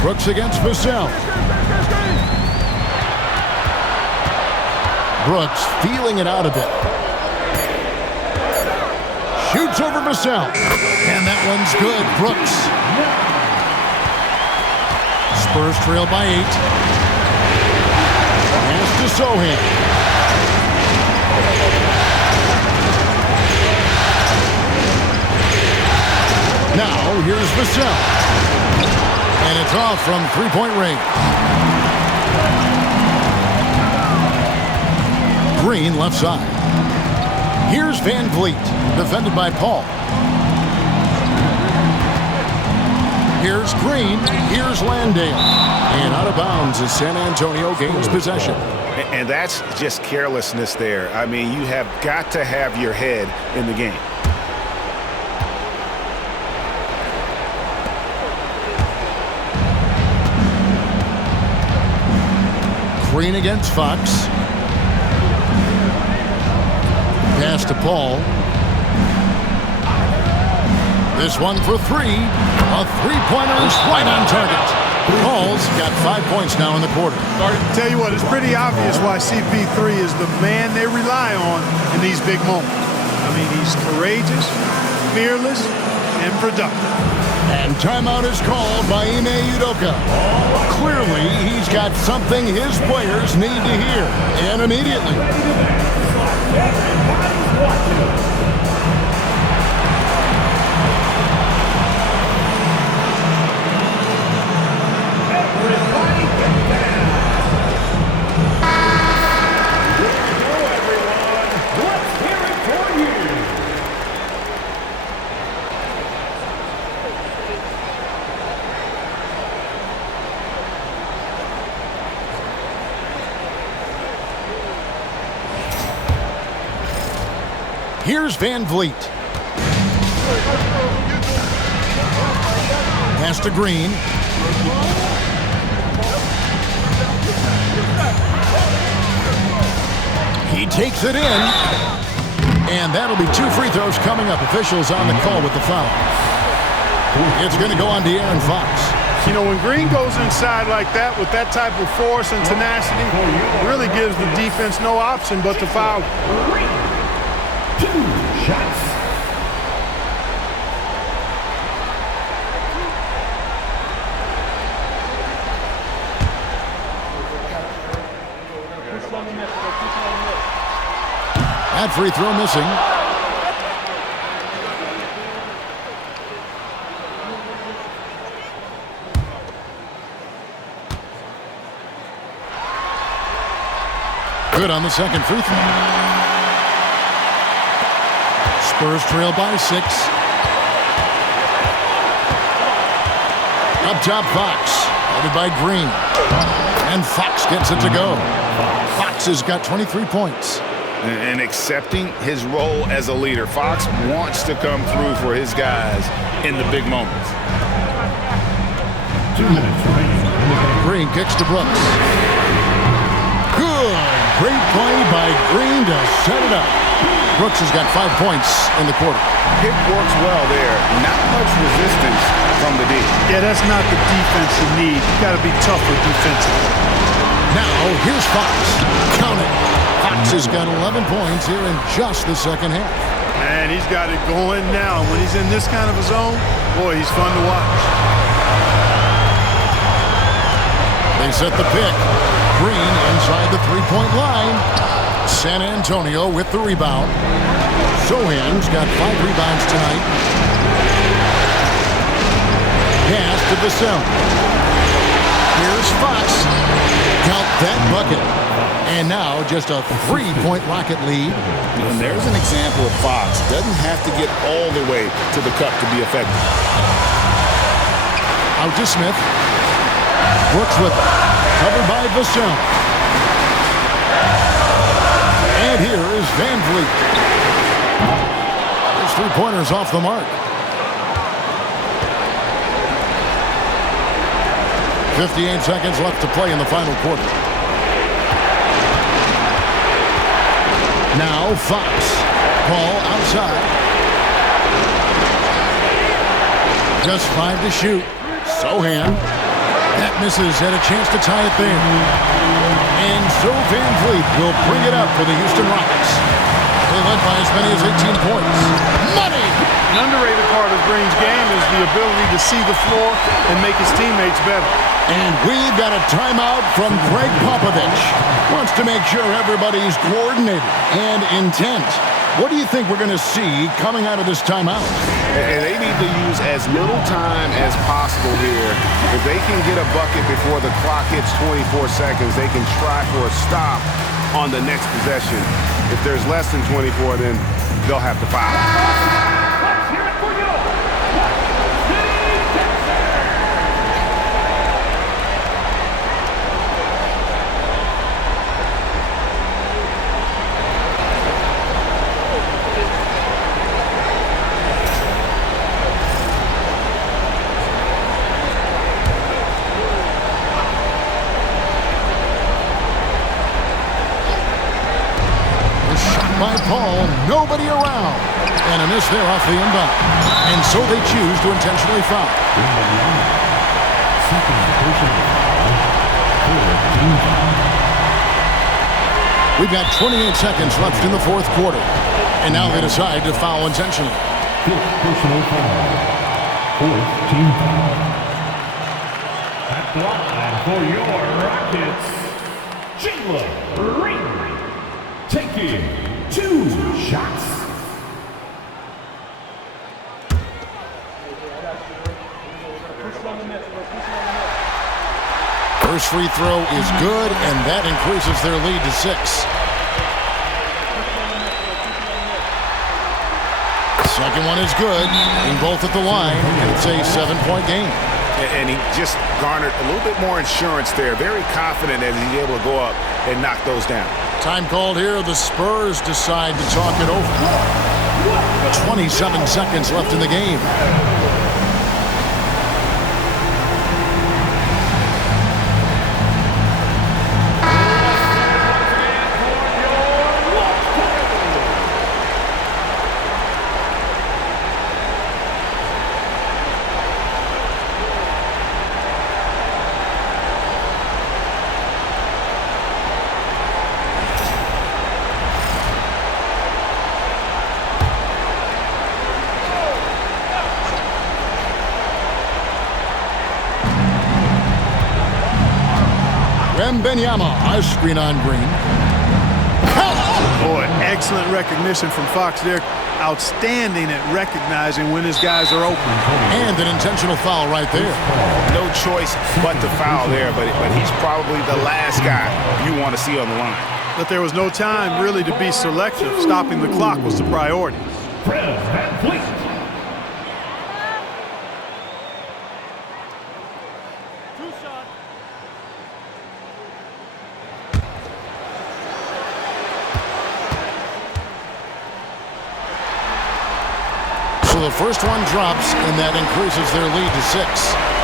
Brooks against Vassell. Brooks feeling it out a bit. Shoots over Vassell. And that one's good. Brooks. Spurs trail by 8. Pass to Sohan. Now, here's Vassell. And it's off from 3-point range. Green left side. Here's Van Vliet, defended by Paul. Here's Green. Here's Landale. And out of bounds as San Antonio gains possession. And that's just carelessness there. I mean, you have got to have your head in the game. Green against Fox. Pass to Paul. This one for 3. A 3-pointer is right on target. Paul's got 5 points now in the quarter. Tell you what, it's pretty obvious why CP3 is the man they rely on in these big moments. I mean, he's courageous, fearless, and productive. And timeout is called by Ime Udoka. Clearly, he's got something his players need to hear, and immediately. Here's Van Vliet. Pass to Green. He takes it in. And that'll be 2 free throws coming up. Officials on the call with the foul. It's going to go on De'Aaron Fox. You know, when Green goes inside like that with that type of force and tenacity, it really gives the defense no option but to foul. 2 shots. That free throw missing. Good on the second free throw. Spurs trail by 6. Up top, Fox. Guarded by Green. And Fox gets it to go. Fox has got 23 points. And accepting his role as a leader. Fox wants to come through for his guys in the big moments. 2 minutes remaining. Green kicks to Brooks. Good. Great play by Green to set it up. Brooks has got 5 points in the quarter. Pick works well there. Not much resistance from the D. Yeah, that's not the defense you need. You got to be tougher defensively. Now, here's Fox. Count it. Fox has got 11 points here in just the second half. And he's got it going now. When he's in this kind of a zone, boy, he's fun to watch. They set the pick. Green inside the three-point line. San Antonio with the rebound. Sohan's got 5 rebounds tonight. Pass to Vassell. Here's Fox. Count that bucket. And now just a 3-point Rocket lead. And there's an example of Fox. Doesn't have to get all the way to the cup to be effective. Out to Smith. Works with it. Covered by Vassell. And here is Van Vliet. His 3-pointers off the mark. 58 seconds left to play in the final quarter. Now Fox. Ball outside. Just 5 to shoot. Sohan. That misses. Had a chance to tie it there. And so Van Vliet will bring it up for the Houston Rockets. They led by as many as 18 points. Money! An underrated part of Green's game is the ability to see the floor and make his teammates better. And we've got a timeout from Greg Popovich. Wants to make sure everybody's coordinated and intent. What do you think we're going to see coming out of this timeout? And they need to use as little time as possible here. If they can get a bucket before the clock hits 24 seconds, they can try for a stop on the next possession. If there's less than 24, then they'll have to foul. Let's hear it for you. By Paul, nobody around. And a miss there off the inbound. And so they choose to intentionally foul. We've got 28 seconds left in the fourth quarter. And now they decide to foul intentionally. 5th personal foul. 4th team foul. At the line for your Rockets, Jalen Green. Taking 2 shots. First free throw is good, and that increases their lead to 6. Second one is good. Being both at the line, and it's a 7-point game. And he just garnered a little bit more insurance there. Very confident as he's able to go up and knock those down. Time called here. The Spurs decide to talk it over. 27 seconds left in the game. Wembanyama, a screen on Green. Boy, excellent recognition from Fox there. Outstanding at recognizing when his guys are open. And an intentional foul right there. No choice but to foul there, but he's probably the last guy you want to see on the line. But there was no time really to be selective. Stopping the clock was the priority. So the first one drops, and that increases their lead to 6.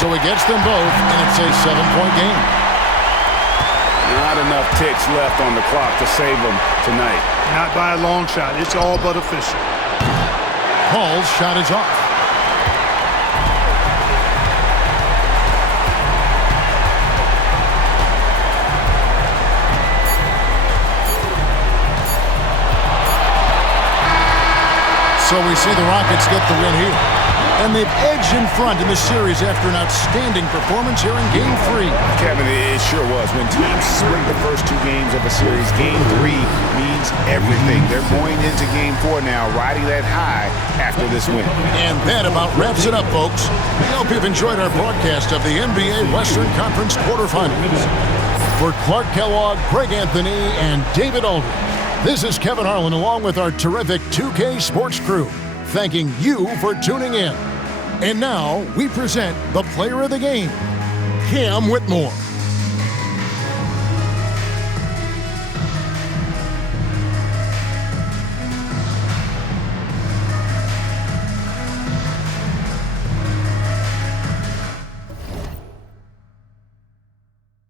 So he gets them both, and it's a 7-point game. Not enough ticks left on the clock to save them tonight. Not by a long shot. It's all but official. Hall's shot is off. So we see the Rockets get the win here. And they've edged in front in the series after an outstanding performance here in Game 3. Kevin, it sure was. When teams split the first 2 games of a series, Game 3 means everything. They're going into Game 4 now, riding that high after this win. And that about wraps it up, folks. We hope you've enjoyed our broadcast of the NBA Western Conference quarterfinals. For Clark Kellogg, Greg Anthony, and David Aldridge, this is Kevin Harlan along with our terrific 2K Sports crew, thanking you for tuning in. And now we present the player of the game, Cam Whitmore.